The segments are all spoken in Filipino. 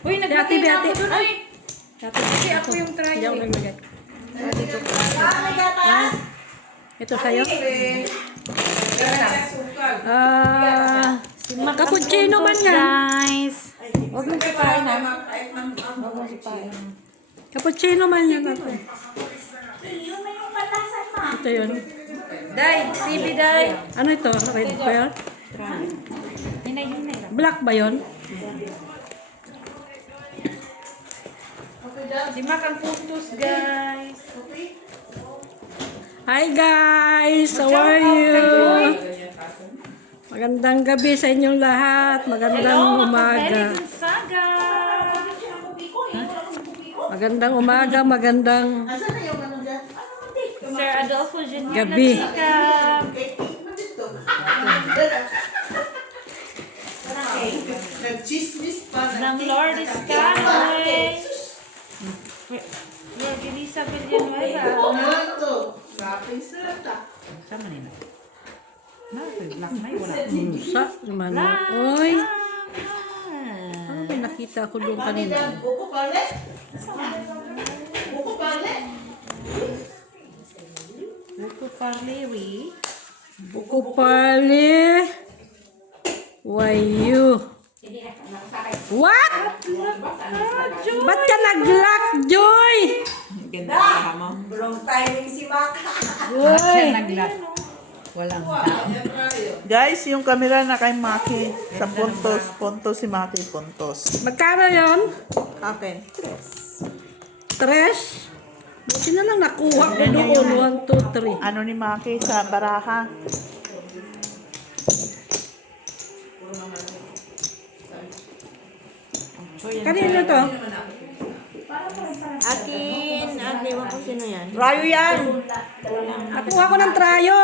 Uy, naglagay na ako dun. Uy, Kasi ako yung try. Hindi ako naglagay. Dito. Ah, ito sa'yo. Cappuccino man yan. Guys. Huwag mong sipain ha. Huwag mong sipain. Cappuccino man yan. Ito yun. Day, TV day. Ano ito? Red ba yun? Hinay. Black ba yun? Si Mac ang putos, guys. Hi guys! How are you? Magandang gabi sa inyong lahat. Magandang umaga. Gonzaga. Magandang umaga, magandang Sir Adolfo Jr. gabi. Nag-chismis pa. Ng Lord Sky. Lord Elisa Villanueva. Ano to? Grabe sila ta. Sama nila. Black na yun. Sa naman. Uy! Ano may nakita ko doon kanina? Buko pala? Buko pala? Buko Parlewi. Buko pali. Why you? What? Ba't ka nag-lock, Joy? Wrong timing si Maka. Uy! Walang Guys, yung camera na kay Maki sa puntos. Puntos si Maki, puntos. Magkano yun? Akin. Tres? Buti na lang nakuha ko doon. 1, 2, 3. Ano ni Maki sa baraha? Kanino to? Akin, ewan ko sino yan. Rayo yan! Nakuha ko ng trayo.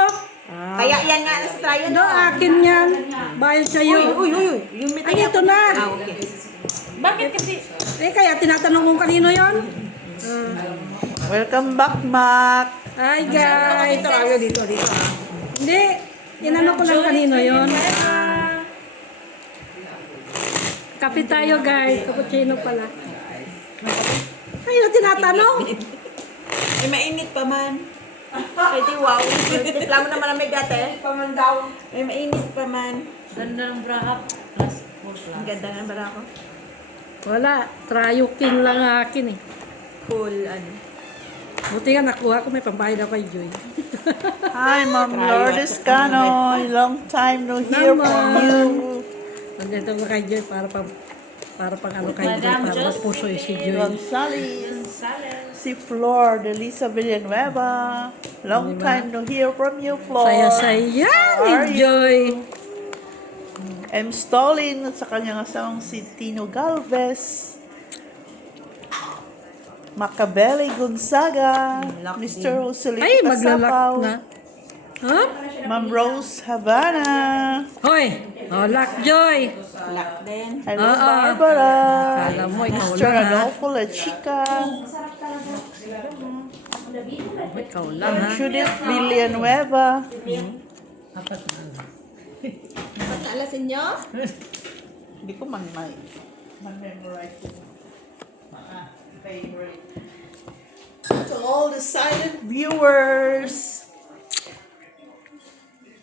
Kaya yan nga sa trayo Ano, akin yan. Bayad sa'yo. Uy. Yung may Ay, ito na. okay. Bakit kasi? Eh, kaya tinatanong kong kanino yon. Welcome back, Mac! Hi, guys. Trayo dito. Hindi. Tinanong ko lang kanino yon. Kape tayo, guys. Cappuccino pala. Ayun, tinatanong. Ay, mainit pa man. Pwede wow. Reklamo naman ang may gate. Pamandaw. Ay, mainit pa man. Ganda ng bra plus 4 Ang ganda ng bara ko. Wala. Trayo king lang akin eh. Cool, ano. Buti nga nakuha ko. May pambayad ako kay Joy. Hi, Ma'am Lourdes Canoy. Long time no hear from you. Nandito ko kay Joy para pang ano kay Joy. Madam Para Just- magpuso si Joy. Gonzales. Gonzales. Si Flor de Lisa Villanueva. Long time no hear from you, Flor. Saya-saya ni How are you? Joy. M. Stalin at sa kanyang asawang si Tino Galvez. Macabelli Gonzaga. Mr. Joselito Ay, maglalak Casapaw. na. Ha? Ma'am Rose Havana. Hoy! Oh, Lock Joy! Black din. Hello, Oo. Barbara. Kala mo, ikaw Mr. lang, ha? Adolfo La Chica. Ikaw lang, ha? Judith Villanueva. Alasin nyo? Hindi ko man-memorize ko. Favorite. To all the silent viewers.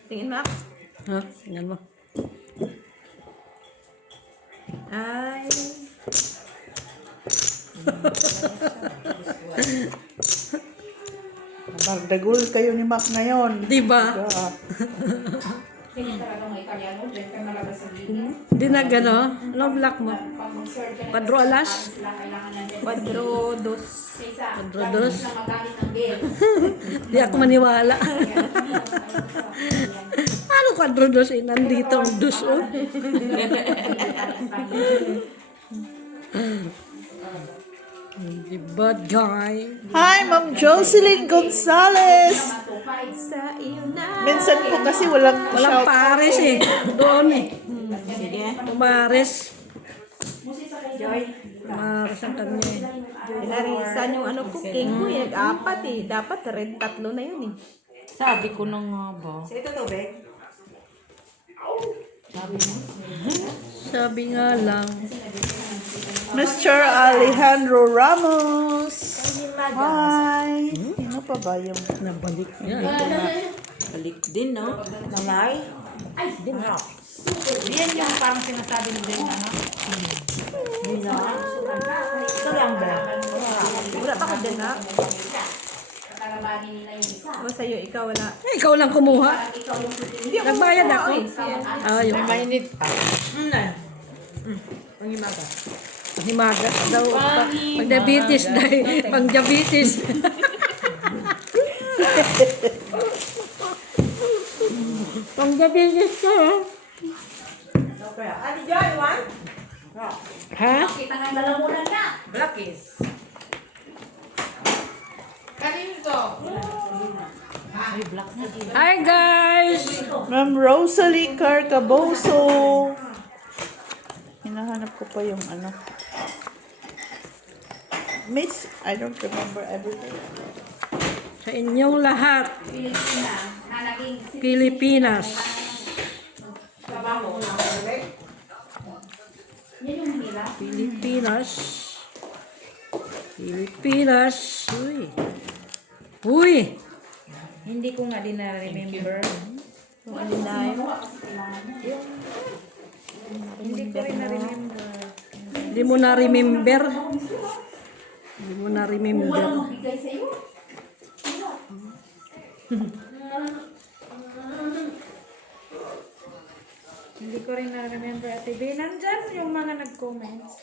Tingin mo. Ha? Tingnan mo. Ay. Bardagul kayo ni Mac ngayon. Di ba? Ah, Di na gano? Ano black mo? Padro alas? Quadro dos. Padro dos? Di ako maniwala. Ano quadro dos eh? Nandito ang dos, oh. Di bad guy. Hi, Ma'am Jocelyn Gonzales. Sa iyo na. Minsan po kasi walang Walang shout. pares eh. Doon eh. Sige. Umares. Umares ang kanya eh. Narisan yung ano cooking ko eh. Apat eh. Dapat red tatlo na yun eh. Sabi ko na nga ba? Sabi nga lang. Mr. Alejandro Ramos. Hi. Sino pa ba yung Nabalik niya. Balik din, no? Malay. Din, no? Yan yung parang sinasabi mo din, ano? Ito lang ba? Wala pa ka din, ha? O sa'yo, ikaw wala. Ikaw lang kumuha. Nagbayad ako. Yung Mainit pa. Pangimaga. himaga daw. Pag diabetes dahil. Pang diabetes. Pang diabetes ka, ha? Ano dyan, Juan? Ha? Kita nga lalamunan na. Blackis. Kanino to? Hi, guys! Ma'am Rosalie Carcaboso. Hinahanap ko pa yung ano. Miss, I don't remember everything. Sa inyong lahat, Na naging Pilipinas. yan yung hirap. Pilipinas. Pilipinas. Uy. Uy! Hindi ko nga din na-remember. Kung alin na yun. Hindi ko rin na-remember. Hindi mo na-remember. Hindi mo na-remember. Walang magbigay sa'yo. Hindi ko rin na-remember. Ate B, nandyan yung mga nag-comments.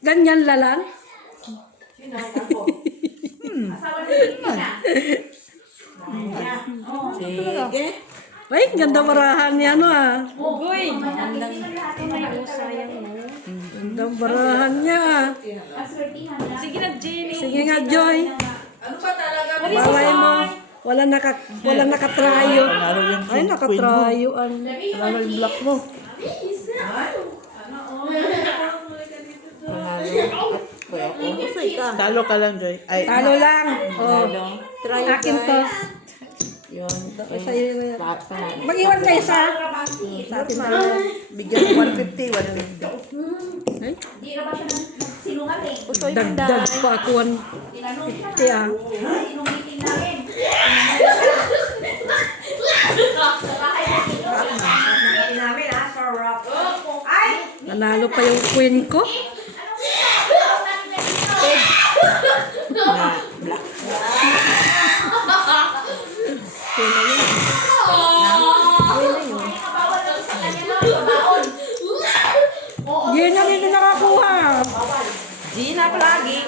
Ganyan lalan. Asawa ni Pilipinas. Sige. Ay, ganda marahan niya, no, ah. Uy! Ganda marahan niya, ah. Sige na, Jenny. Sige nga, Joy. Ano ba talaga? Malay mo. Wala nakatrayo. Panalo yung Ay, nakatrayo. Panalo yung block mo. Talo ka lang, Joy. Ay, Talo lang. Oh, Try akin to. Yun. Sa'yo yun. Mag-iwan kayo sa... bigyan mo 150, 150. Ay, Hindi na ba siya sinungaling? dagdag pa ako. Tinanong siya. Kaya, Sinong meeting namin? namin, ha? Sarap. Ay! nanalo pa yung queen ko. Na, black. Yan na rin nakakuha. Gina ko lagi.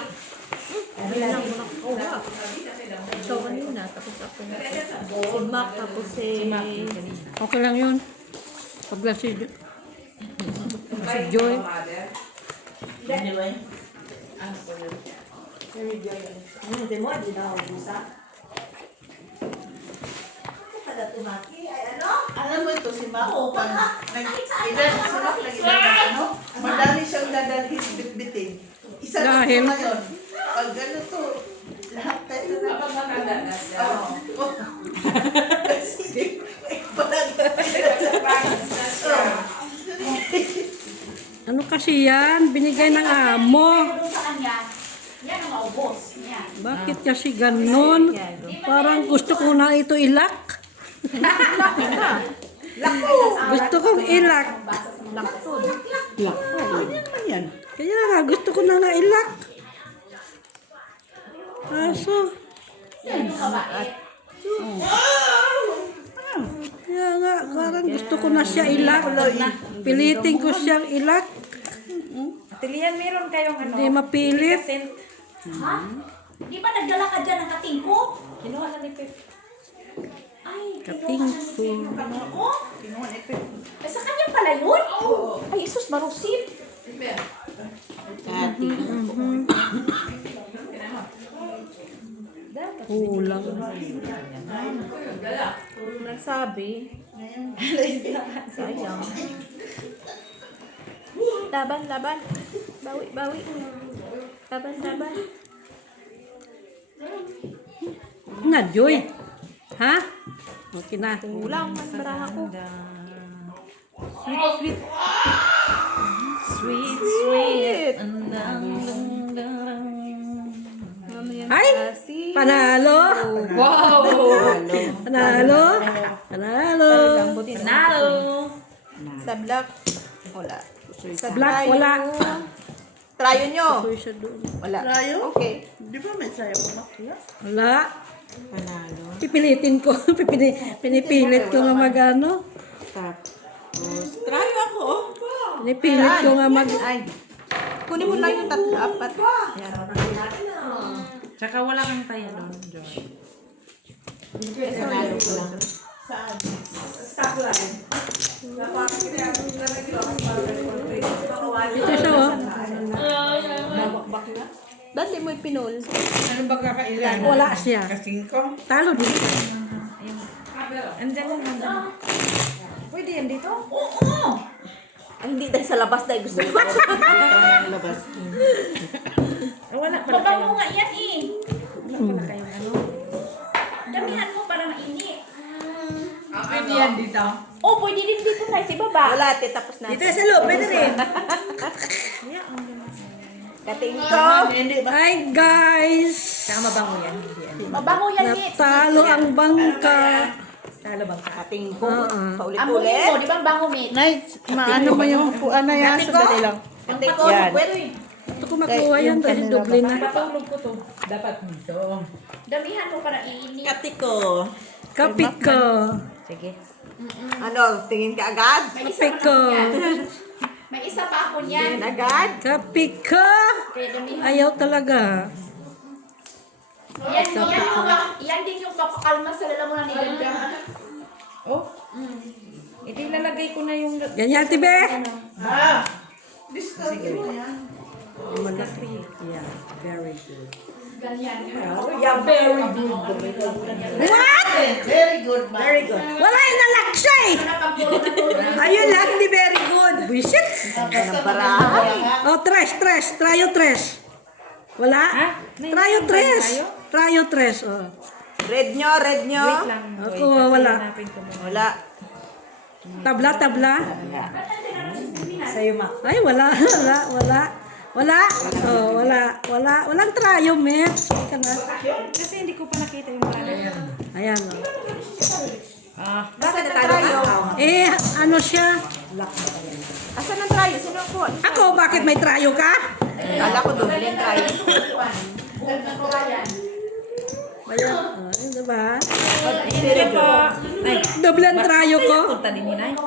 Ikaw kanina, tapos ako. Si Mac, tapos si... Okay lang yun. Pag lang si Joy. Anyway. Hindi mo, hindi na ako busa. Alam mo ito, si Mako, pag ano, madami siyang dadalhin bitbitin. Isa lang Dahil? po ngayon. Pag gano'n to, lahat tayo na Oo. Kasi, Ano kasi yan? Binigay ng amo. Doon sa kanya, yan ang maubos. Yan. Bakit kasi ganon? Parang gusto ko na ito ilak. Gusto kong ilak. Ano naman yan? Kaya nga, gusto ko na nga ilak. Kaso, kaya nga, parang gusto ko na siya ilak. Pilitin ko siyang ilak. Tilihan, meron kayong ano? Hindi mapilit. Ha? Di ba nagdala ka dyan ng katingko? Kinuha na ni Pep. Ay, Katingko. Ako? Ay, sa kanya pala yun? Ay, Isus, marusin. Kulang. Nagsabi. Sayang. Laban, laban. Bawi, bawi. Laban, laban. Na, Joy. Ha? Okay na. Ulang, mas barang ako. Sweet, sweet. Sweet, Panalo. Wow! Panalo. Panalo. Panalo! Sa black, wala. Sa black, wala. Trayo nyo. Uy, siya doon. Wala. Trayo? Okay. Di ba may sayo ko makya? Wala. Panalo. Pipilitin ko. Pinipilit ko nga magano. Tapos, trayo ako. Pinipilit ko nga mag... Ay. Kunin mo lang yung tatlo, apat. Yan. Tsaka wala kang tayo doon, Joy. Panalo ko lang. Ito siya, oh. Dati mo pinul. Ano ba kakailan? Wala siya. Kasingko? Talo dito. Andyan lang, andyan. Pwede yan dito? Ay, hindi dahil sa labas dahil gusto ko. Labas. Wala pala kayo. Mabango nga yan eh. Wala pala kayong ano. Damihan mo para mainit. Pwede yan dito. Oh, pwede din dito na sa baba. Wala, ate, tapos na. Dito sa loob, pwede rin. Kating ko. Hindi ba? Hi, guys! Saka mabango yan. Hindi yan. Mabango yan eh. Natalo ang bangka. Talo bang ka? Kating ko. Amoy Paulit-ulit. mo, di ba ang bango, mate? Nay, maano mo yung upuan na yan? Sandali lang. Kating ko, Yan. sukwet. Ito ko makuha yan dahil doble na. Patulog ko to. Dapat dito. Damihan mo para iinit. Kating ko. Kapit ko. Sige. Ano, tingin ka agad? May isa Kapit pa ko. ako yan. May isa pa ako niyan. Tingin agad? Kapit ko. Kaya damihan. Ayaw talaga. Yan din yung papakalma sa lalamunan ni Ganda. Oh. Ito ilalagay ko na yung... Ganyan, tibe. Ah! Discount mo yan. Yeah, very good. Ganyan. Yeah, very good. What? Very good, ma. Very good. Wala yung nalak siya eh. Ayun lang, hindi very good. Buisit. Ng barahay. Oh, tres. Trayo tres. Wala? Ha? Trayo tres. Trayo tres. Oh. Red nyo, red nyo. Wait lang. Ako, wala. Hanapin ko muna. Wala. Tabla. Sa'yo, Ma. Ay, wala. Wala. Oh, wala. Walang trayo, met. Sige ka na. Kasi hindi ko pa nakita yung ano. Ayan. Oh. Asan ang trayo? Eh, ano siya? Asan ang trayo? Sino ko? Ako, bakit may trayo ka? Kala ko doble ang trayo. Ayan. Oh, yun, diba? Hindi po. Ay, Doble ang trayo ko. punta din yun ay.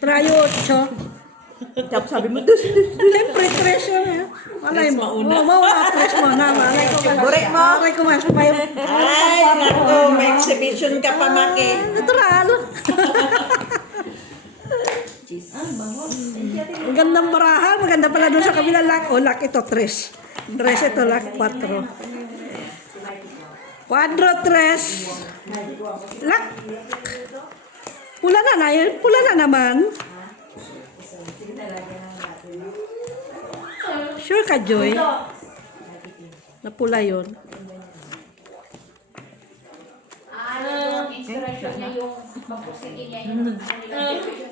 Trayo 8. Tapos sabi mo, dus. Siyempre, tres yun. Eh. Malay mo. Oh, mawala tres mo na. Malay ko. Burik mo. Malay ko mas pa yung... Ay, naku, may exhibition ka pa, Maki. Natural. Ang gandang baraha. Maganda pala doon sa kabila lak. O, lak ito, tres. Tres ito, lak, 4. Cuadro, tres. Lak. Pula na yun. Pula na naman. Sure ka, Joy? Napula yun. Yung inspiration niya yung pagpusigin niya yung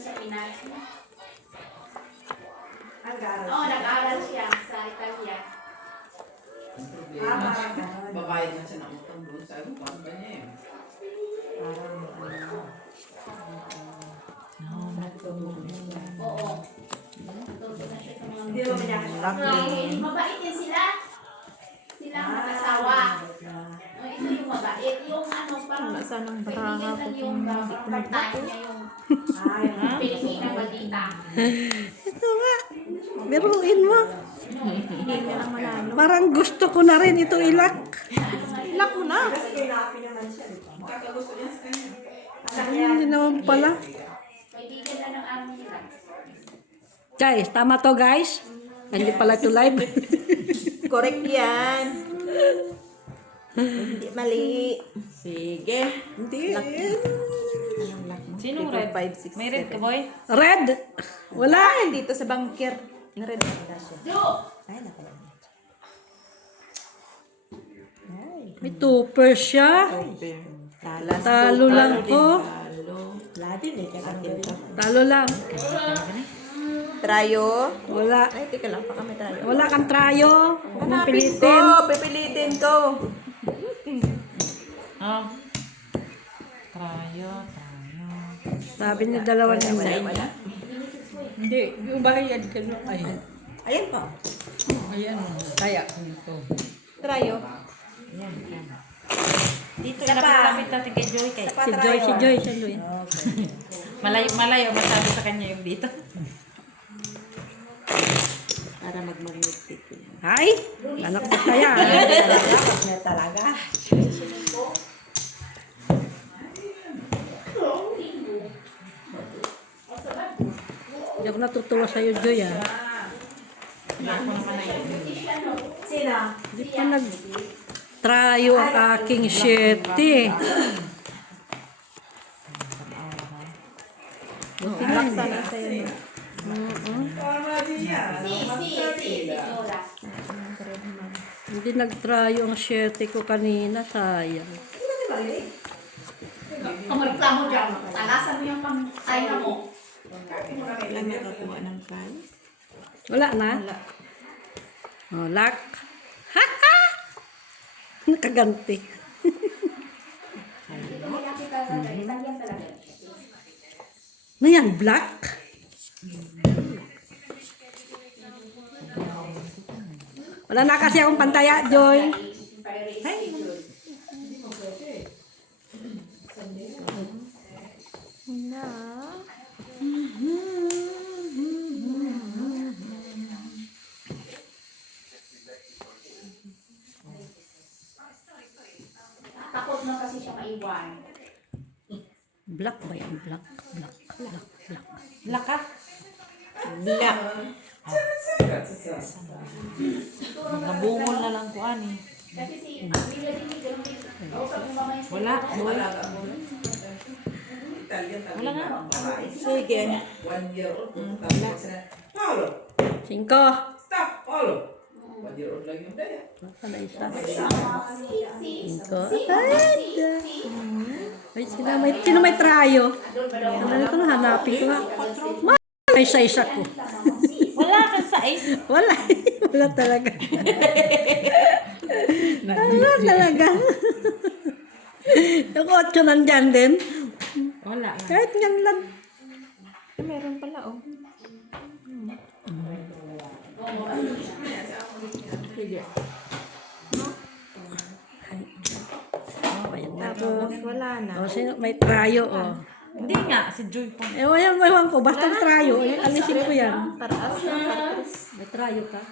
sa Pinas. Oo, nag-aaral siya sa Italia. Babayad na siya ng utang doon sa utang niya eh. Oo. Natuto na siya sa mga mabait din sila. Sila ang mag-asawa. Ito yung mabait. Yung ano, parang Saan ang kaibigan lang yung part-time niya yung Pilipina Maldita. Ito nga. Biruin mo. Parang gusto ko na rin ito ilak. Ilak mo na. Hindi naman pala. Kaibigan lang ng amo nila. Guys, tama to guys. Hindi pala ito live. Correct yan. Hindi mali. Sige. Hindi. Sinong red? 5, 6, May red ka, boy? Red. Wala. Dito sa bangker. Red. May tupper siya. Talo lang ko. Talo lang. Trayo. Wala. Ay, teka lang. Baka may trayo. Wala kang trayo. Huwag mong Hanapin pilitin. ko. Pipilitin ko. Trayo. Sabi niya dalawa niya. Hindi, yung bayad ka no. Ayan. Ayan po. Ayan. Kaya ito. Trayo. Dito, Isa pa. lapit natin kay Joy. Kay. Isa pa Si Joy, si trayo. Joy, si Joy. Malayo masabi sa kanya yung dito. Para mag-magnetic. Ay! Anak ko kaya. Niya talaga. Hindi ako natutuwa sa'yo, Joy, ah. Sino? Hindi pa nag-trayo ang aking shete. Laksa na sa'yo. Si Nora. Hindi nag-trayo ang shete ko kanina, sayang. Kung reklamo dyan, talasan mo yung pang-tayo mo. Kailan nakakuha ng prize? Wala na? Oh, lock. Ha! Nakaganti. Ano yan, black? Wala na kasi akong pantaya, Joy. Takot na kasi siya maiwan. Black ba yan? Black. Laka. Black. Nabungol na lang ko ani. Kasi si Mila din, ganun din. Kausap mo mamaya si Wala. Wala nga. Sige. 1 year old. Tapos na, Paolo, 5. stop, Paolo. 1 year old lang yung daya. Ano isa? si 5. Ay, sino may trayo? Ano ko na, hanapin ko nga. May isa ko. Wala kang size. Wala. Wala talaga. Wala talaga. Yung 8 nandyan din. Wala. Kahit nga lang. Meron pala, oh. Tapos, wala na. O, sino may trayo, o. Hindi nga, si Joy pa. Ewan ko, basta trayo. Alisin ko yan. Taraas na, taraas. May trayo ka?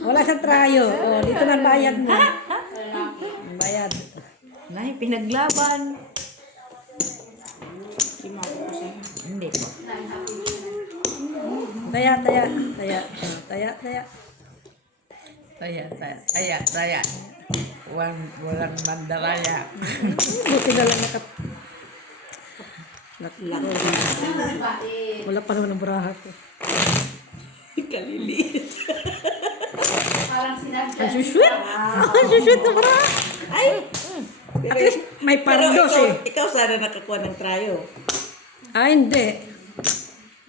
Wala sa trayo. O, dito na bayad mo. Bayad. Nay, pinaglaban. Hindi po. Taya. Taya. Walang mandaraya. Buti na lang wala pa naman ang braha ko. parang sinabi. Ang suswit! Ang suswit na braha! Ay! At least may pandos eh. Ikaw sana nakakuha ng trayo. Ah, hindi.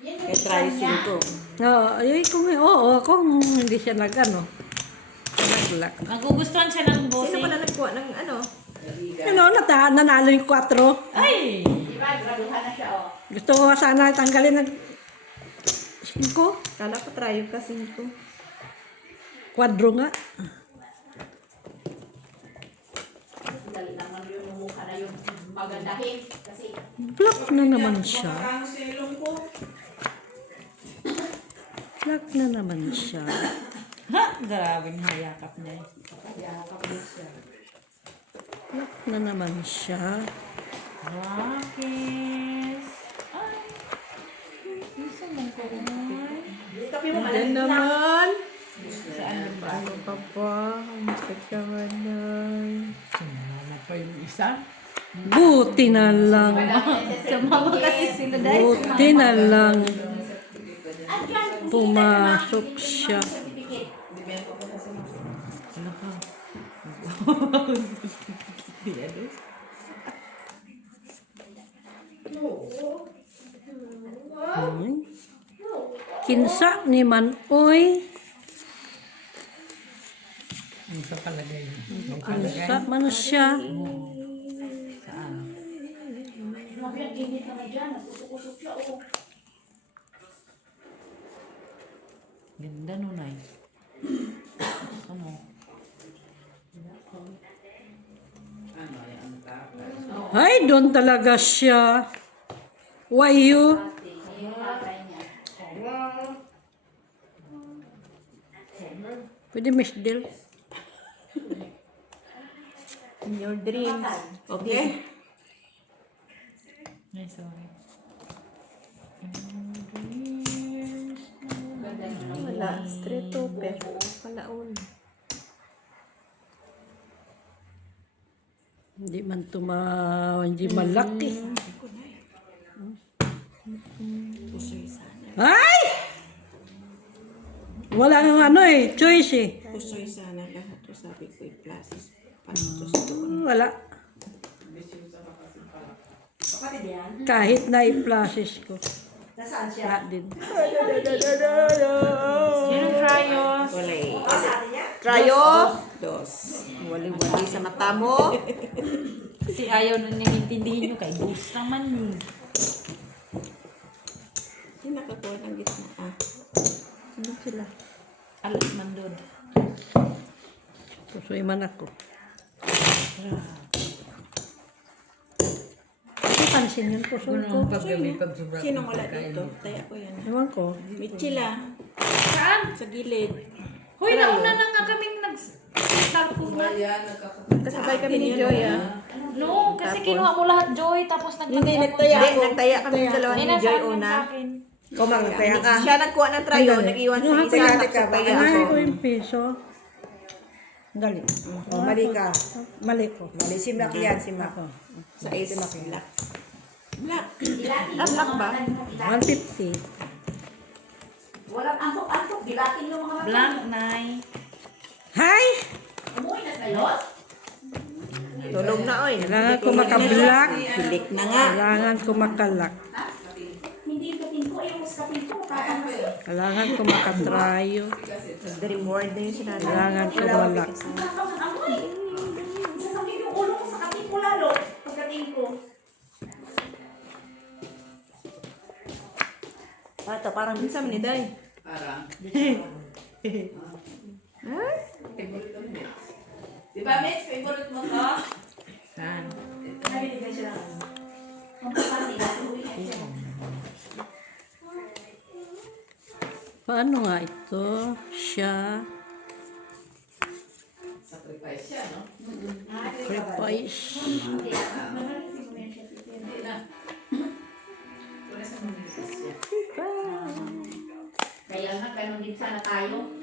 Kay trayo 5. Kung hindi siya nag-ano. Naglak. Nagugustuhan siya ng Sino bossing. pa na nagkuha ng ano? Nanalo yung 4. Ay! Diba, graduhan na siya, oh. Gusto ko sana tanggalin ng 5. Kala ko trayo ka 5. Kwadro nga. Dali naman yung mumukha na yung magandahin. Kasi, Black na naman siya. Ang silong ko. Black na naman siya. Ha! Grabing hayakap niya. Black na naman siya. Rakis. Ay! Isa man ko umay. Diyan naman. Saan yung ba? Ano pa ba? Ang sakyaman na. Sumama pa yung isa. Buti na lang. Sumama kasi sila dahil. Buti na lang. andyan, Pumasok siya. certificate. Ano ka? Kinsa ni Manoy. Sa manusia. Grabe, ang init naman dyan. Nagputusok siya, oh. Ganda nun ay. Ano? Ano, yan, tapos. Ay, doon talaga siya. Why you? Yung tatay niya. Pwede Miss Del. In your dreams. Okay? Ay, sorry. Wala. Straight open. Palaon. Hindi man hindi malaki. Ay! Wala nang ano eh, choice eh. Pusoy sana lahat to sabi ko i-plus. Wala. Kahit na i-pluses ko. Nasaan siya? Wala din. Yung trios. Wala eh. Trayo. Dos. Wali-wali sa mata mo. Kasi ayaw nun niyang intindihin nyo kay Gus naman eh. Hindi nakakuha ng gitna. Ah. Ano sila? Alas man doon. Pusoy man ako. Ano pansin yun, pusoy ko? pag sobra. Sino wala dito? Taya ko yan. Ewan ko. Michila. Saan? Sa gilid. Hoy, nauna na nga kaming nag-sarpungan. Ayan, nagkakapit. Kasabay kami ni Joy ah. No, kasi kinuha mo lahat, Joy, tapos Hindi, nagtaya kami ng dalawa ni Joy una. Kaya ka. Siya nagkuha ng trayo, nag-iwan sa isa, tapos taya ako. Anahin ko yung piso. Dali. Oh, mali ka. Mali ko. Mali si Mac yan, si Mac. Sa is. Black. Black. Dilatin Ah, black ba? 150. Walang antok-antok. Dilatin yung mga mata. Blank, Nay. Hi! Umuwi na kayo? Tulog na oy. Kailangan ko makablock. Hilik na nga. Kailangan ko makalak. Hindi yung kapin ko. Yung kapin ko. Tatang Kailangan ko makatrayo. The reward na yun sinabi. Kailangan ko malak. Nakakaman ako eh. Sasakit yung ulo ko sa kapin ko lalo. Pagdating ko. Ito, parang minsan ni Day. Parang. Favorite mo, Mitch. Di ba, Mitch? Favorite mo to? Saan? Nabibigay siya lang. Ang pagkasi. Uwi na siya. Paano nga ito? Siya. Sacrifice siya, no? Sacrifice. Hindi na. Wala sa mga business siya. Kaya nga, ganun din sana tayo.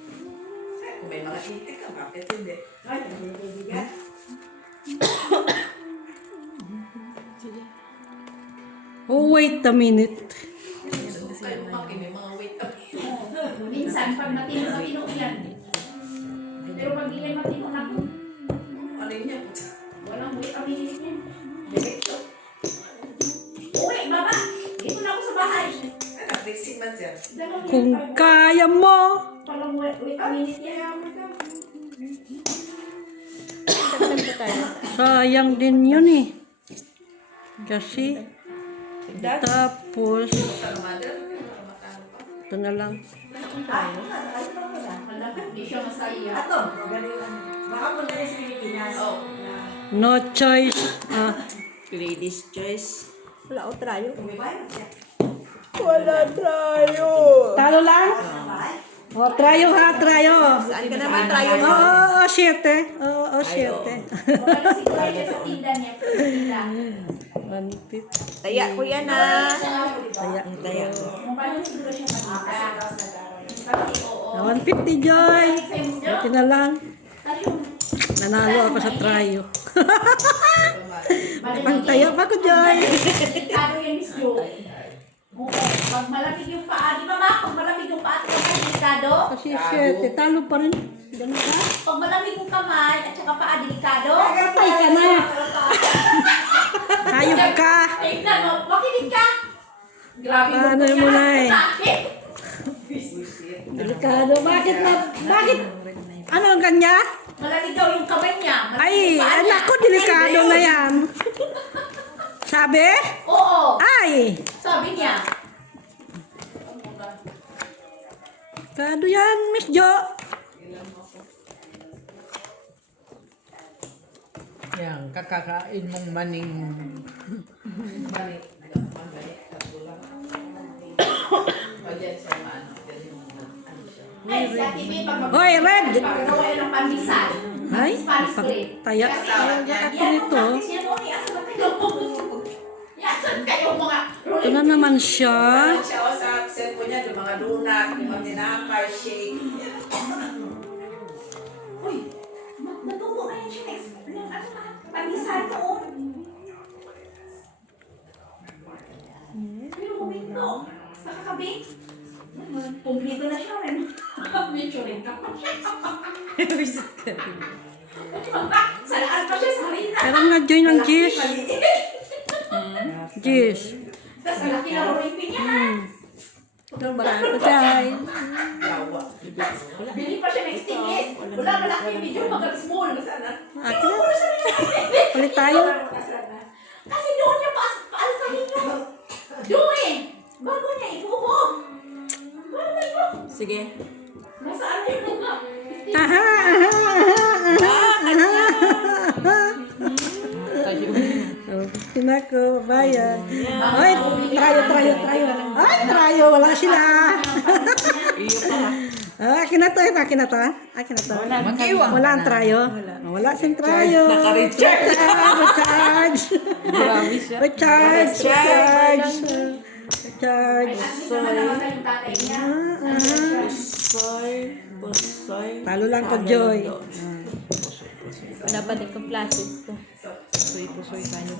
Kung may mga itik ka, bakit hindi? Ay, nabibigay. Oh, wait a minute. Kayo maki, may mga wait up. Minsan, pag matino yan. Pero pag di yan matino na po, Ano yun yan? walang wait ang minute niya. Diretso. Uwi, baba! Dito na ako sa bahay. Ano, racing man siya. Dalawang Kung yan, kaya mo. palang wait ang minute niya. Sayang din yun eh. Kasi, tapos, ito na lang. Hindi siya masaya. Baka po na rin sa Pilipinas. No choice. Ah, Ladies' choice. Wala o trayo. Wala trayo. talo lang? Oh, trayo ha, trayo. Saan ka naman trayo mo? Oo, 7. Oo, 7. Wala si Kuya sa tinda niya. Tinda. 150. Taya ko yan ah. Taya. Mukha siguro siya magkita. Kasi oo. 150, Joy. Ito na lang. Ayun. Nanalo ako sa trayo. Balik Pangtayo pa ko, Joy. delikado yan, Miss Jo. Oo. Pag malamig yung paa, di ba ba? Pag malamig yung paa, delikado. Kasi 7, talo pa rin. Ganun ka? Pag malamig yung kamay at saka paa, delikado. Patay ka na. Hayop ka. Tingnan mo, makinig ka. Grabe Paano mo na eh? Bakit? Delikado. Bakit? Ano ang kanya? Malamig daw yung kamay niya. Malamig Ay, yung paa niya. anak ko, delikado na yan. Sabi? Oo. Ay, Sabi niya. delikado yan, Miss Jo. Yan, kakakain mong maning. Ay, sa TV, pag Hoy, Red! pagkagawa yan ng pandesal. Ay, Spanish bread. taya. Yan, Ito. practice yan, Oni. Asan na kayo? Asan kayo mga Ito na naman siya. Siya o sa cellphone niya, yung mga donut, yung mga tinapay, shake. Uy, natubo na yan siya. Yung ano na, pandesal doon. Pero kumito. Sa kakabing. Kumplito na siya rin. Featuring ka pa siya. Salaan pa siya sa harina. Pero nga join ng Gis. Gis. Tapos ang laki na roripin niya ha. Bye. Bili pa siya ng stingis. Wala malaki video mag-small. Sana. Akin na. Palit tayo. Kasi doon niya paalasahin niyo. Doon eh. Bago niya ibubo. Bago niyo. Sige. Nasaan niyo nga? Aha, Kinako, bayan. Ay, trayo. Ay, trayo, wala sila. Akin na to. Wala ang trayo. Wala siyang trayo. Recharge. Kasi naman naman yung tatay niya. Talo lang ko, Joy. Wala pa din kong plastic ko. Pusoy tayo.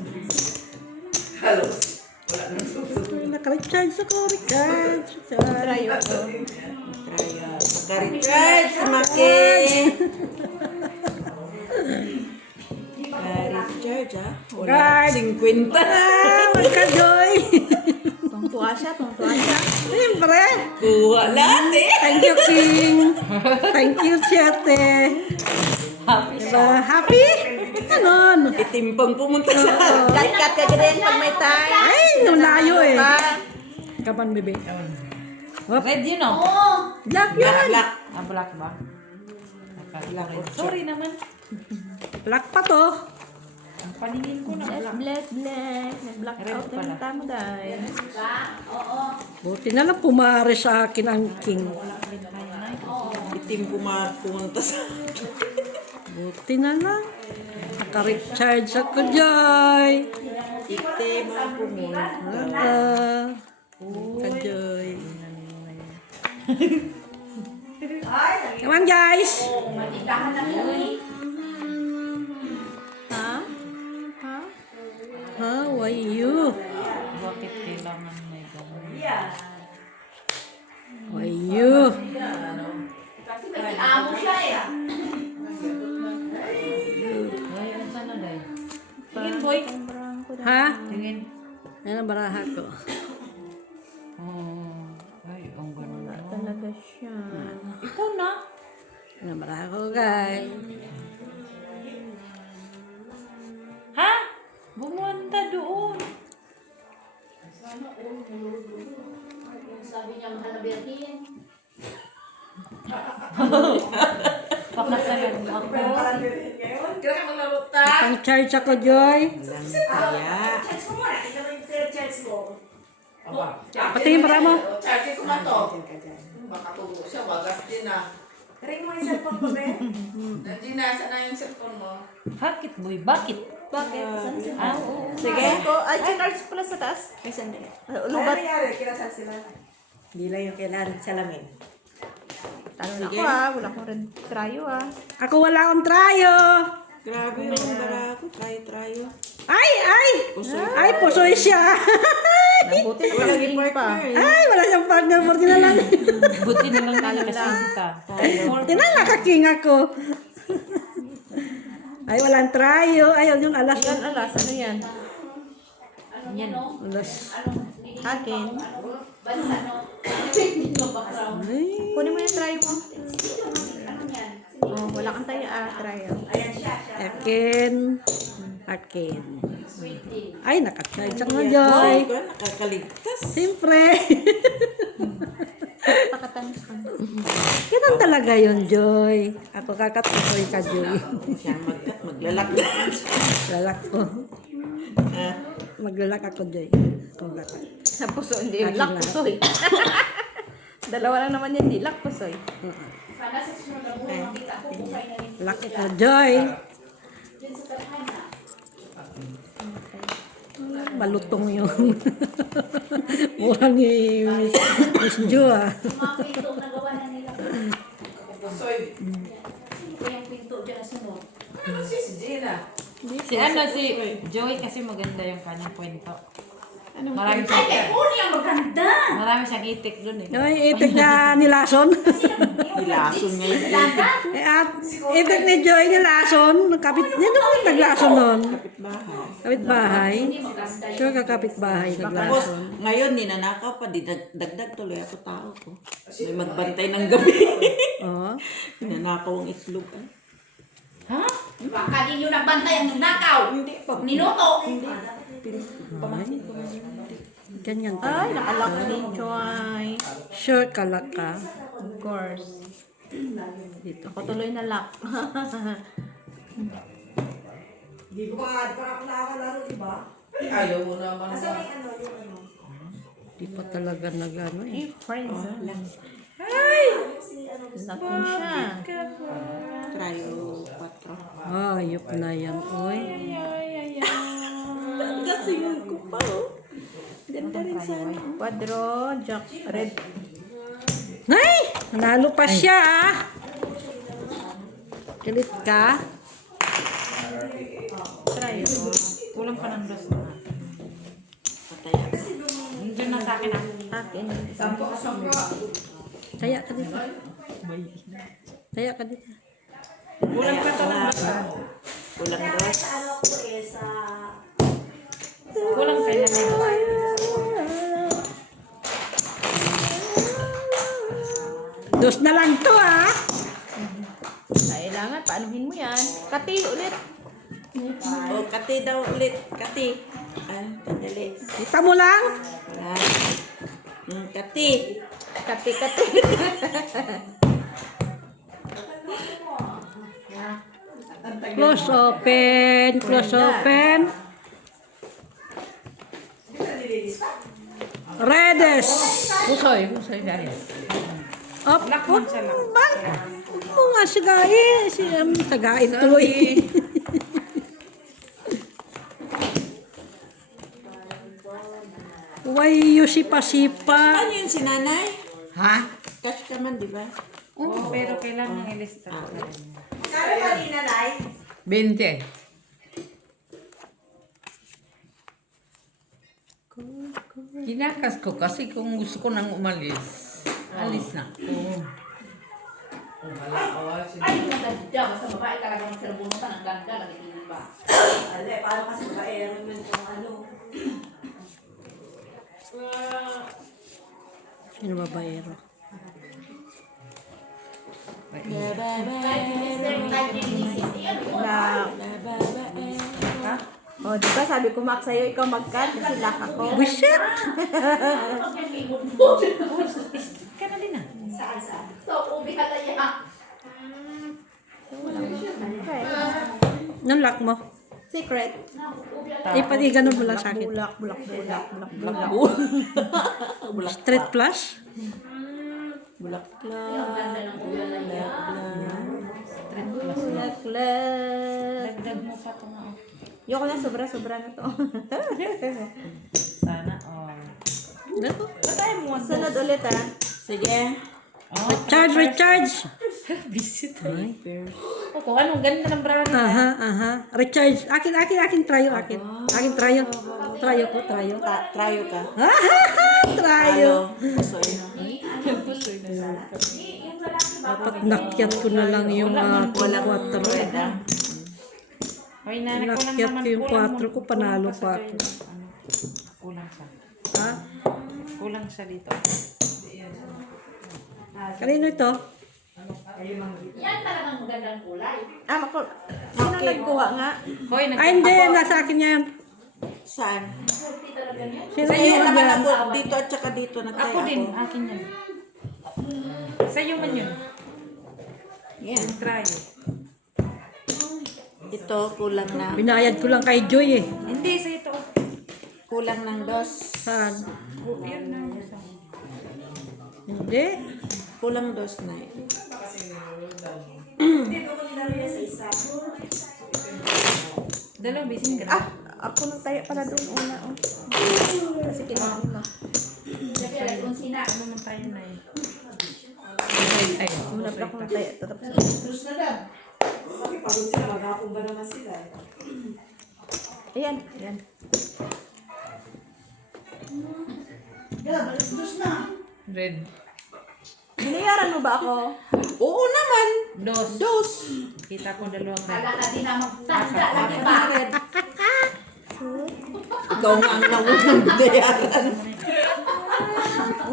Halos. Wala nang susunod. Naka-recharge ako, recharge. Trayo ko. Trayo. Magka-recharge si Maki. Magka-recharge ah. Guard. 50. Magka-Joy. Tungtuwa siya. Siyempre. Kuha lahat eh. Thank you, King. Thank you, Chete. Diba? Happy? Ganon. Itimpang pumunta sa... Kat-kat ka din pag may time. Ay, nulayo eh. Kapan, bebe? Red yun o. Oo. Black yan. Black. Ah, black ba? Black. Sorry naman. Black pa to. Ang paningin ko na black. Black. Black out na yung tamo dahil. Diba? Oo. Buti na lang pumare sa akin ang King. Itim pumunta sa... Buti na lang. Naka-recharge ako, Joy. Itim ang pumunta. Ka-Joy. Come on, guys. Matindahan lang yun eh. How are you? Bakit kailangan may ganun? How are you? Kasi may amo siya eh. Ay, ano sana day? Tingin boy. Ha? Tingin. Yan ang baraha ko. Oh, ay, ang ganun. Talaga siya. Ikaw na. Yan ang baraha ko, guys. Ha? Bumunta doon. Sabi niya mahal na birhin. Pakasalan mo ako. Kaya ka maglaro ta. Pang-charge ako, Joy. Kaya. Patingin para mo. Charge ko man to. Baka tubo siya, wagas din na. Ring mo yung cellphone ko, be. Nandiyan na, saan na yung cellphone mo? Bakit, boy? Bakit? Bakit? Ah, oo. Sige. Ay, charge pala sa taas. Ay, sandali. Lubat. Hindi lang yung kailangan salamin. Tanong ako ah. Wala akong red trayo ah. Ako wala akong trayo. Grabe yung bara ko. Trayo. Ay! Ay, pusoy siya. Buti na walang partner eh. Ay, wala siyang partner. Buti na lang. Buti na lang nalakas kita. Buti na lang, nakaking ako. Ay, walang trayo. Ayaw yung alas. Yan, alas. Ano yan? Yan. Alas. Akin. Bansa no. Ay. Kunin mo yung trayo mo. Ano yan? Oh, wala Wala kang tayo trial. Akin. Ay, nakacharge ako na, Joy. Nakakaligtas. Siyempre. Pakatanis ka. Ganun talaga yun, Joy. Ako kakatukoy ka, Joy. Siya maglalak. Lalak ko. Maglalak ako, Joy. Ako lalak. Sa puso, hindi yung Akin lock lahat. pusoy. Dalawa lang naman yan, di lock pusoy. Sana sa sunod na buhay, makita ko buhay na rin. Lalak ito, Joy. Dun sa tadhana. Balutong yun. Mukha ni Miss Jo, ah. Mga pinto na gawa na nila. Soy. Ito yung pinto dyan na sunod. Si Gina. Si Joey kasi maganda yung kanyang kwento. Marami Ay, siyang, kay Puni ang maganda! marami siyang itik dun eh. Ay, itik na nilason. Nilason ngayon. At itik ni Joy nilason. Nino naglason nun? Bahay. Kapitbahay. Hindi maganda yun. Sure ka kapitbahay Tapos, naglason. ngayon, ninanakaw pa. Dagdag tuloy ako tao ko. May magbantay ng gabi. Oo. Ninanakaw ang itlog. Ha? Baka din yung nagbantay ang nagnakaw. Hindi pa. Ninuto. Pamangkin ko. Ganyan Ay, talaga. nakalak ni Joy. Sure ka lang ka. Of course. Dito. Ako tuloy na lock. Ayaw mo naman ba? Di pa talaga nag-ano eh. Friends. Lock din siya. Cryo 4. Ayop na yan, oy. Gasingan ko pa, oh. Ganda rin sana. Quadro, jack, red. Ay! Nanalo pa siya, ah. Kilit ka? Try. Kulang pa ng dos na. Pataya. Nandiyan na sa akin ah. Akin. Taya ka dito. Taya ka dito. Kulang pa to ng dos ah. Kulang dos. Kulang pa na lang. Dos na lang to, ah. Kailangan, paanuhin mo yan. Kati ulit. Oh, kati daw ulit. Kati. Pandali. Kita mo lang. Wala. Kati. Kati. Close open. Close open. Redes. Pusoy dahil. Up. Huwag mo nga sigain. Sigain tuloy. Way yung sipa-sipa. Ano yun si nanay? Ha? Cash ka man, di ba? Oo, pero kailangan ilista. Kano ba ni nanay? 20. Kinakas ko kasi kung gusto ko nang umalis. Alis na ako. Ay, yung maganda. Basta babae talaga ng serbunutan. Ang ganda. Nagiging ba? Paano kasi baero yun kung ano? Sino babaero? O, di ba sabi ko, Max, sa'yo, ikaw mag-cut kasi lock ako. Bullshit! Ka na din ah. So, ubi ka tayo. Okay. Nang lock mo. Secret. Pati ganun mo lang sa akin. Bulak. Straight flush? Bulak. Ang ganda ng ulan na yan. Bulak. Dagdag mo pa ito nga. Yoko na, sobra-sobra na to. Sana all. Dito. Sunod ulit, ah. Sige. Recharge! Visit. O, kung anong ganda ng brand. Aha. Recharge. Akin. Tryo, akin. Akin, tryo. Tryo ko. Tryo ka. Tryo. Pusoy. Dapat nakyat ko na lang yung 4. Hoy, nanay, kulang Nakyat naman. ko yung 4 ko, panalo pa ako. Kulang siya. Ha? Kulang siya dito. Kanino ito? Yan talagang magandang kulay. Ako, sino nagkuha nga? Hoy, Ay, hindi. Nasa akin yan. Saan? Puti talaga yan. Sino Sa'yo yung naman yan? ako, dito at saka dito. Nagtay Ako din, akin yan. Sa'yo man yun. Yan. Try. Ito, kulang na. Binayad ko lang kay Joy eh. Hindi, sa ito. Kulang ng dos. Saan? Oh, yan na. Hindi. Kulang dos na. Dalawang bisin ka. Ako nang tayo pala doon una. Oh. Kasi kailangan mo. Sabi alam kung sina. Ano naman tayo na eh. Ay, Munap ako nang tayo. Tapos, ayan. Ayan. red. Binayaran mo ba ako? Oo naman. Dos. Dos. Kita ko dalawang red. Kala ka din na magtanda lagi ba? Ikaw nga ang naunang bayaran.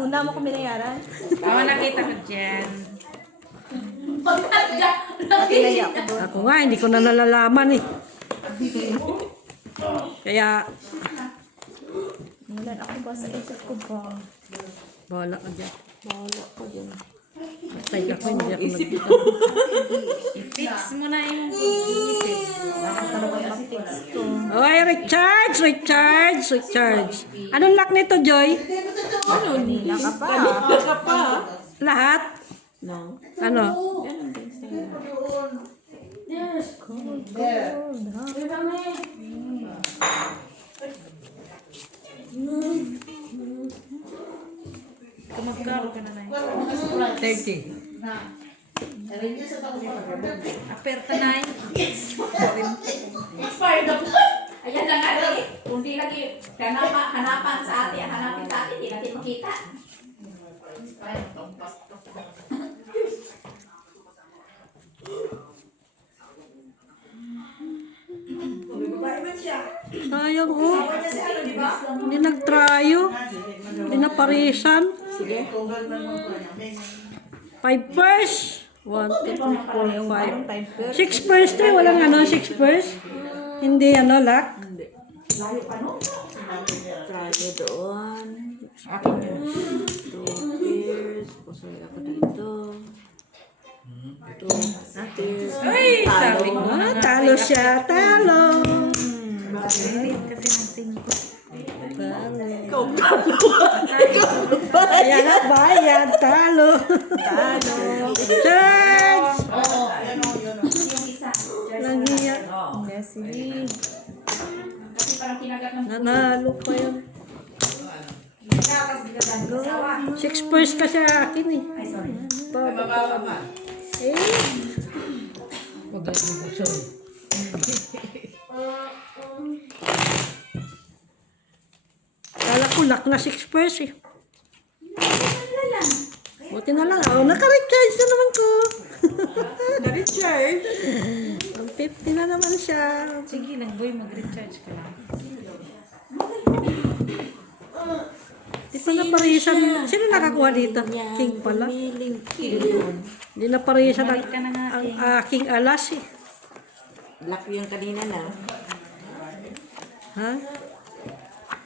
Una mo ko binayaran? Oo, nakita ko dyan. Magtanda. Pinaya ko doon. Ako nga, hindi ko na nalalaman eh. Kaya, Mulan ako ba sa isip ko ba? bahala ka dyan. Bahala ko dyan. Patay ako, hindi ako nagkita. I-fix mo na yung isip. Oy, recharge. Anong lock nito, Joy? Baka pa. Lahat? No. Ano? Kamagkaro ka na na yun. 30. Aperta na yun. Expired na po. Ayan na nga lagi. Kung di lagi hanapan sa atin, hanapin sa atin, di natin makita. Sayang oh. Hindi nag-tryo. Hindi naparisan. Sige. 5 pairs. 1, 2, 3, 4, 5. 6 pairs to eh. Walang ano, 6 pairs. Hindi ano, lock. Tayo doon. Akin yun. 2 pairs. Pusoy ako dito. 2 pairs. Ay, sabi ko na nga. Talo siya, talo. Merit kasi ng 5. Ikaw talo. Kaya nga bayad, talo. Talo. Charge! Oo. Yung isa. Nangiyak. Leslie. Kasi parang kinagat ng Nanalo pa yun. 6 pairs kasi akin eh. Eh, Huwag ay bubusoy. kala ko lock na 6 pairs eh. Buti na lang. Oh, naka-recharge na naman ko. Na-recharge. 50 na naman siya. Sige lang, boy, mag-recharge ka lang. Di pa na parisan. Sino nakakuha dito? King pala. Miling king. Hindi na parisan ang, Balik ka na nga, ang aking alas eh. Black yung kanina na. Ha?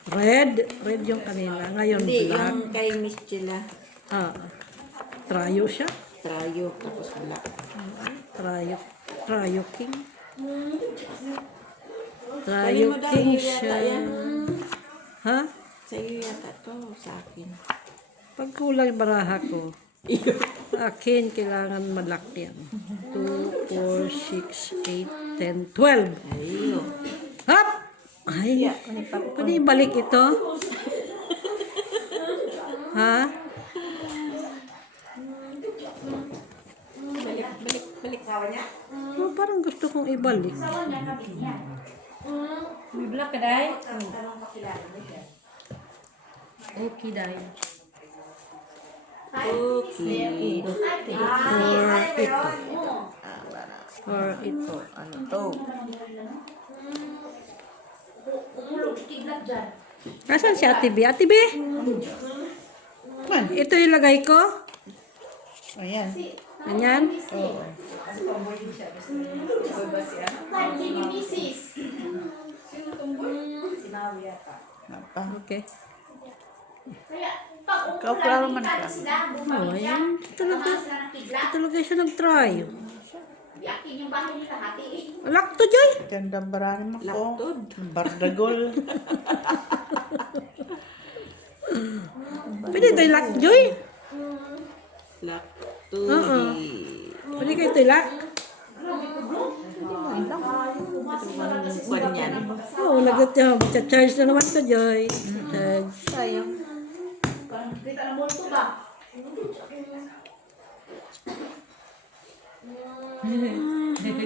Red. Red yung kanina. Ngayon Hindi, black. yung kay Miss Chila. Ah. Tryo siya. Trayo, tapos black. Tryo. Tryo king. Kunin Tryo mo daw, king iyo yata siya. yan. Ha? Sa iyo yata to, sa akin. Pag kulang baraha ko, akin kailangan malaki yan. 2, 4, 6, 8, 10, 12. Ayo. Hop! Ay, pwede ibalik ito? Ha? Balik. Oh, parang gusto kong ibalik. May black ka, Day? Okay, Day. Okay. Or ito. Ano to? kidlat dyan. Nasaan si Ate B? Ate B? Ito ilagay ko? Ayan. Ganyan? Thank you, Mrs. Napa. Okay. Kaya, pag Ikaw, klaro man ka. sila, Oh, bumalik siya. ayan. Talaga. Sila ng kidlat. Talaga siya nag-try. Biyakin yung bahay nila hati. Alak to, Joy. Gandang barani mo ko. Laptod. Bardagol. Pwede ito ilak, Joy. Laptod. Oo. Pwede kayo ito ilak. Kwan yan. Oo, nag-charge na naman to, Joy. Charge. Sayang. Kita ng multo ba?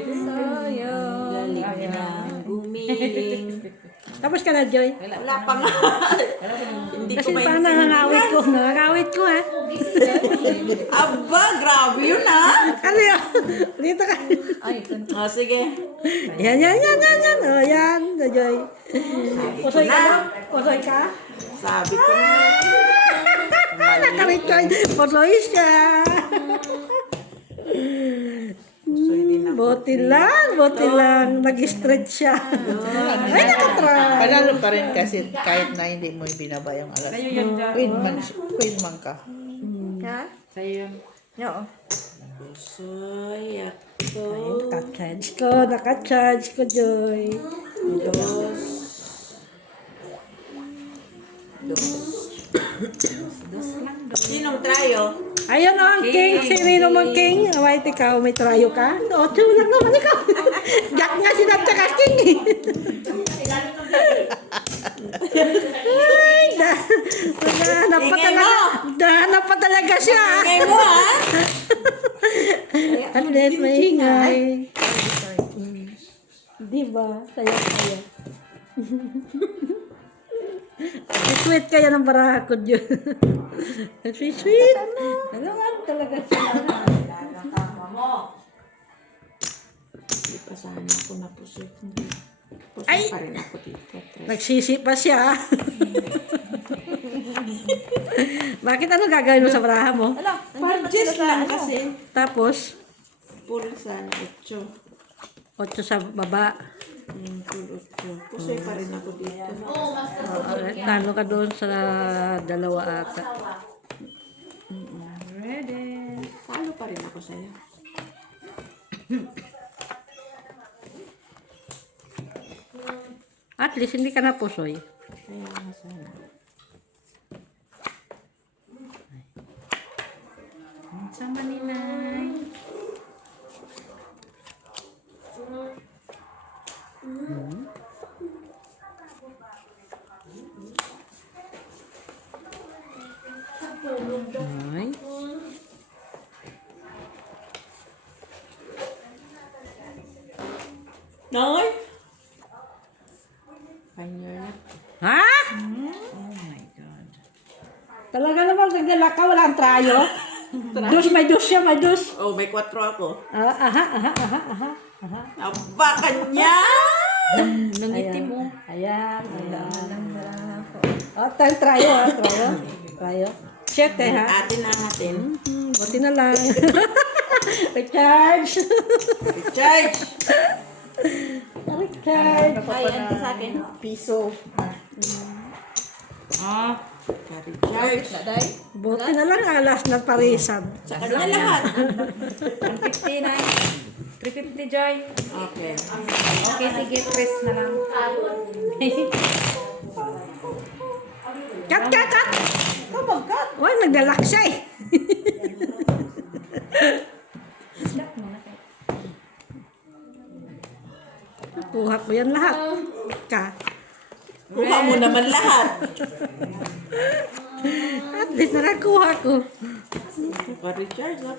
Sayang. Galing na gumiling. Tapos ka na, Joy. Wala pa nga. Hindi ko Kasi ba parang nangangawit ko. Nangangawit ko, eh. Aba, grabe yun ah. Ano yun? Dito ka. Ay, ganito. O, sige. Yan. O, yan. Joy. Pusoy ka na? Pusoy ka? Sabi ko na. Nakarecharge. Pusoy siya. So, hindi na. Buti lang. Nag-stretch siya. Ay, nakatry. Panalo pa rin kasi kahit na hindi mo binaba yung alas. Queen man ka. Ha? Sa'yo yun. Oo. Pusoy ako. Naka-charge ko, Joy. Dos. Sinong trayo? Ayun o, ang king. Sino mong king? Wait, ikaw, may trayo ka? 8 lang naman ikaw. Jack nga sinatsa ka king eh. Ay, dahanap pa talaga siya. Ingay mo ah. At least maingay. Diba? Saya. Sweet kaya ng baraha ko dyan. Sweet. Ano nga talaga siya. Hindi pa sana ako napusoy. Pusoy Ay! pa rin ako dito. Nagsisi pa siya. Bakit ano gagawin mo sa baraha mo? Ano? Parjes lang kasi. Tapos, Full sana 8. 8 sa baba. Full 8. Pusoy pa rin ako dito. Oo, mas Tano ka doon sa 2 ata. Talo pa rin ako sa'yo. At least hindi ka na pusoy. Kaya nga sana. Sama ni Nay. Ay. Noy? Pioneer na. Ha? Oh my God. Talaga naman nagdala ka, walang trayo. May dus siya. Oh, may 4 ako. Aha. Aba, kanya! Nangiti mo. Ayan. Oh, trayo. Shit ha. Atin na natin. Buti na lang. Recharge. Charge! Recharge. Ay, ano sa akin? Piso. Ka-recharge. Naday? Buti na lang alas na parisan. Sa kanya lahat. 150 na. 350 Joy. Okay. Okay, sige, press na lang. Cut. Wag, nagdalak siya eh. Kuha ko yan lahat. Kuha mo naman lahat. At least nakakuha ko. Ka-recharge na.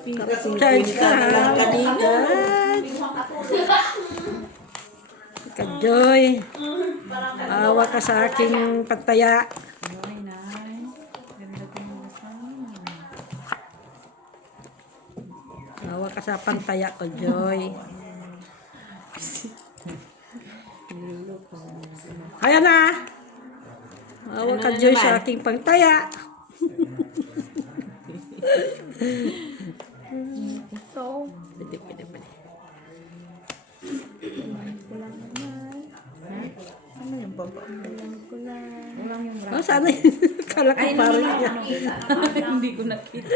Charge ka na lang ha. kanina. Ka-Joy. Awa ka sa aking pataya. Joy, Nay. Ganda ko mo sa Awa ka sa pantaya ko, Joy. Ayan na. Awa ka, Joy, sa aking pantaya. Pwede, pwede, pwede. Ano yung baba? Oh, sana yun. Kala ko parang yan. Hindi ko nakita.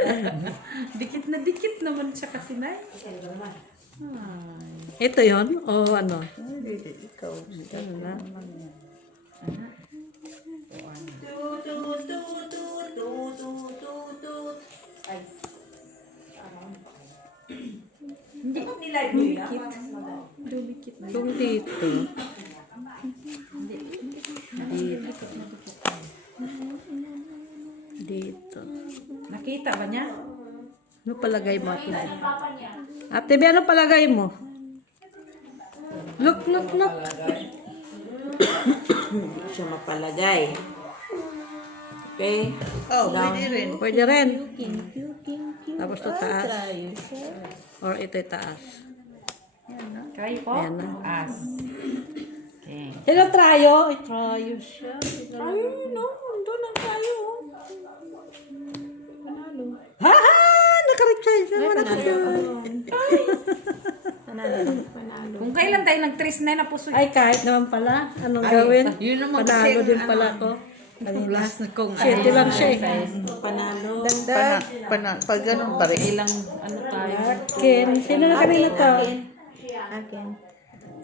Dikit na dikit naman siya kasi na. Ito yon o ano? Ikaw. Ano na? Yung dito. Dito. Nakita ba niya? Ano palagay mo, Ate Bea? Ate Bea, ano palagay mo? Look, look, look. Hindi siya mapalagay. Okay. Oh, pwede rin. Pwede rin. Tapos ito taas. Or ito taas. Try po? Ayan na. As. Okay. Hello, Trayo. Ay, Trayo siya. Ayun, no. Doon lang tayo. Ha ha! Nakarecharge na naman ako dyan. Kung kailan tayo nag-trace na na puso. Ay, kahit naman pala. Anong gawin? Yun naman Panalo din pala ko. Last na kung Siyete lang siya eh. Panalo. Pag ganun pa rin. ilang ano tayo. Akin. Sino na kanina to? Akin.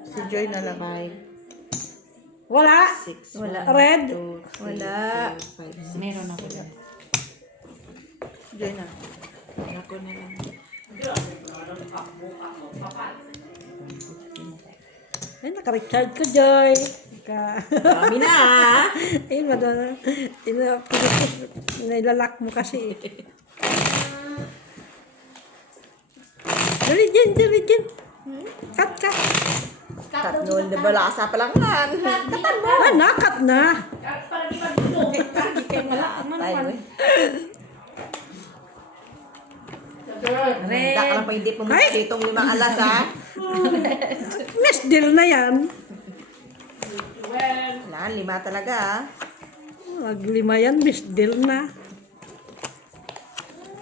Si Joy na lang. 5, Wala. 6, Wala. Red. 2, Wala. 5, 6. Meron ako dyan. Joy na. Ako na lang. Ay, nakarecharge ko, Joy. Kami na. Ayun, madala. Nilalak mo kasi. Diligin, diligin. Cut, cut. Kat noon, di ba lasa pa lang yan? Ah, nakat na. Para di magdulog. Tayo eh. Red. Hindi ka lang pa hindi pumunta ditong 5 alas ha. Miss deal na yan. Wala, 5 talaga ha. Maglima yan, miss deal na.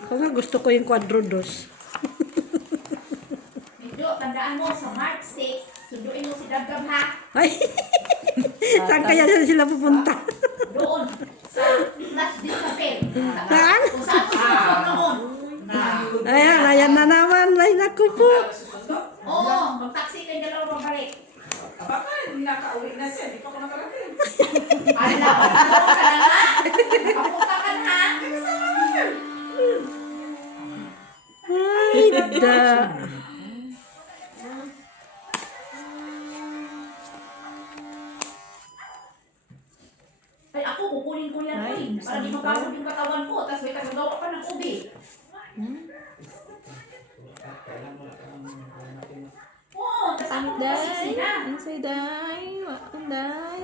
Ako nga gusto ko yung quadro dos. Medyo, tandaan mo, sa March 6, sunduin mo si Dabgab ha. Ay, saan kaya sila pupunta? Doon, sa Flash Discapel. Saan? Kung saan ko noon. Ayan, ayan na naman. Ay, naku po. Oo, mag-taxi kayo dalawa pabalik. Baka nakauwi na siya. Hindi pa ako nakarating. Ala, pagkakaroon ka na nga. Nakapunta ka na ha. Ay, da. Ay, ako, kukunin ko yan. Ay, para di mapagod yung katawan ko. Tapos may tagagawa pa ng ubi. Oo, tapos ako kasi na. Insay day. Anday.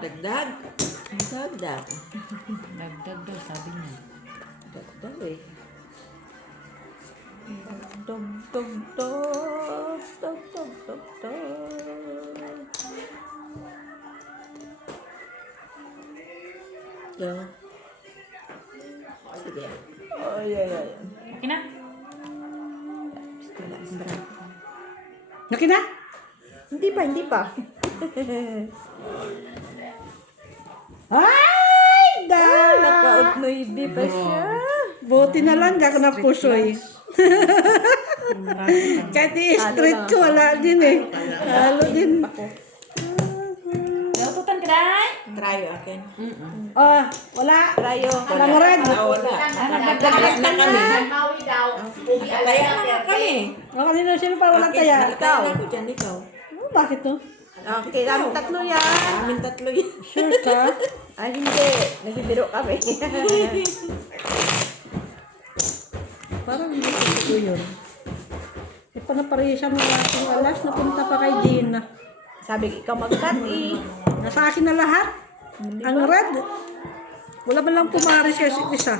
Dagdag. Dagdag. Dagdag daw, sabi niya. Dagdag eh. Dog, dog, dog. Dog, dog, dog, dog. Go. Sige. Ay, ay, ay. Okay na? Naki na? Hindi pa, hindi pa. Ay, da. Naka-9 pa siya. Buti na lang, di ako napusoy. Kahit i-street ko, wala din eh. Halo din. Naututan ka dahil? Try akin. Oh, wala. Rayo. Walang red. Wala. Nagdagdag na kami. Maui daw. Ubi Kaya na kami. O, kanino sino pa walang taya? Ikaw. Ako dyan, ikaw. Bakit to? Okay, kami tatlo yan. Amin tatlo yan. Sure ka? Ay, hindi. Nagbibiro kami. Parang hindi ko yun. E paano pareho siya mga ating alas? Napunta pa kay Gina. Sabi, ikaw mag-cut eh. Nasa akin na lahat. Ang red. Wala man lang pumaris kasi isa.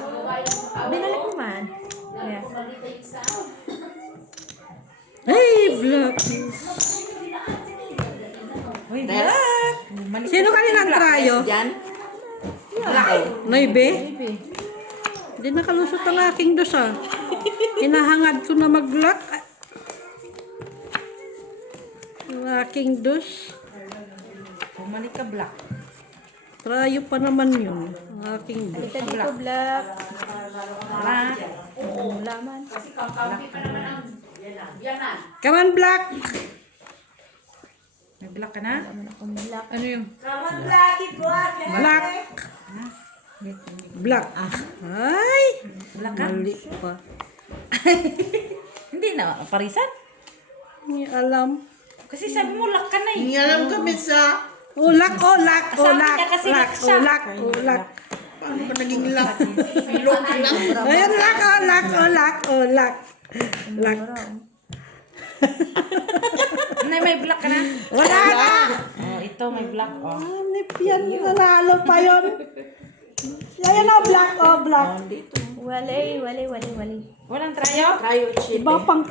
Binalik mo man. Yeah. Hey, black. Uy, Black. Sino kanina ang trayo? Dyan. Noibe? Hindi nakalusot ang aking dos ah. Hinahangad ko na mag-lock. Ang aking dos. Bumalik ka black. Trayo pa naman yun. Ang aking dos. Ito dito, black. Black. Laman. Kasi kampi pa naman ang yanan. Come on, Black! May black ka na? Black. Ano yung? Black! Black. Ay! Black ka? Mali pa. Hindi na, parisan? Hindi alam. Kasi sabi mo, lock ka na eh. Hindi alam kami sa... Ulak, ulak, Sabi ulak, niya kasi ulak, lock siya. ulak, ulak. Paano ba naging lock? Lock lang. Ayan, ulak, ulak, ulak, ulak. Ulak. May black ka na? Wala na! Oh, ito, may black. Oh. Hanip yan, nanalo pa yun. Ayan na, black, oh, black. Wali. Walang trayo? Iba pang